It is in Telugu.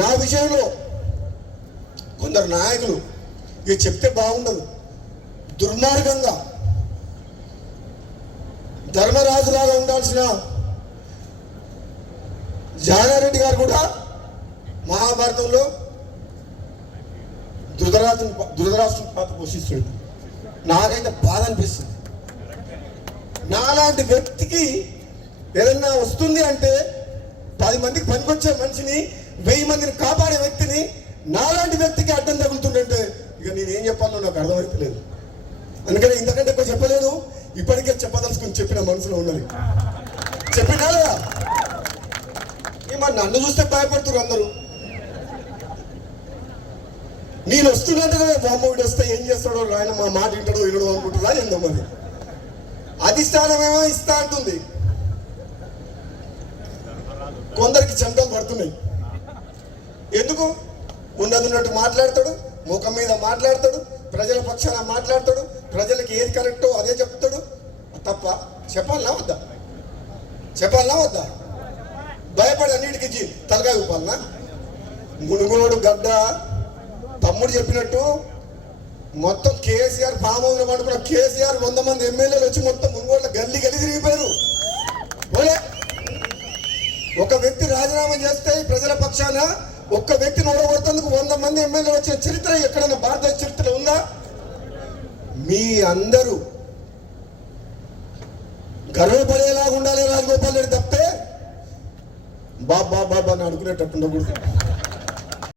నా విషయంలో కొందరు నాయకులు ఇది చెప్తే బాగుండదు, దుర్మార్గంగా ధర్మరాజులాగా ఉండాల్సిన జానారెడ్డి గారు కూడా మహాభారతంలో ధృతరాష్ట్రుని పాత్ర పోషిస్తాడు. నాకైతే బాధ అనిపిస్తుంది. నాలాంటి వ్యక్తికి ఏదన్నా వస్తుంది అంటే 10 మందికి పనికొచ్చే మనిషిని 1000 మందిని కాపాడే వ్యక్తిని నాలాంటి వ్యక్తికి అడ్డం తగులుతుందంటే ఇక నేనేం చెప్పాలో నాకు అర్థమైతలేదు. అందుకని ఇంతకంటే ఎక్కువ చెప్పలేదు. ఇప్పటికే చెప్పదలుచుకుని చెప్పిన మనసులో ఉన్నది చెప్పినా లేదా? మరి నన్ను చూస్తే భయపడుతున్నారు అందరూ. నేను వస్తున్నట్టుగా బామ్మోడు వస్తే ఏం చేస్తాడో ఆయన మా మాట వింటాడో వినడో అనుకుంటుందా ఏందో. మరి అధిష్టానమేమో ఇస్తా అంటుంది, కొందరికి చెమటలు పడుతున్నాయి. ఎందుకు? ఉన్నట్టు మాట్లాడతాడు, ముఖం మీద మాట్లాడతాడు, ప్రజల పక్షాన మాట్లాడతాడు, ప్రజలకి ఏది కరెక్టో అదే చెప్తాడు. తప్ప చెప్పాలనా వద్దా? చెప్పాలనా వద్దా? భయపడి అన్నిటికి తలకాయ ఊపాలనా? మునుగోడు గడ్డ తమ్ముడు చెప్పినట్టు మొత్తం కేసీఆర్ ఫామ్ హౌస్ పడుకున్న కేసీఆర్ 100 మంది ఎమ్మెల్యేలు వచ్చి మొత్తం మునుగోడులో గల్లీ తిరిగిపోయారు. ఒక వ్యక్తి రాజీనామా చేస్తే ప్రజల పక్షాన ఒక్క వ్యక్తిని ఓడగొట్టేందుకు 100 మంది ఎమ్మెల్యేలు వచ్చిన చరిత్ర ఎక్కడైనా భారతదేశ చరిత్ర ఉందా? మీ అందరూ గర్వపడేలాగా ఉండాలి రాజగోపాల్ రెడ్డి తప్పితే బాబా బాబా అని అనుకునేటట్టు ఉండకూడదు.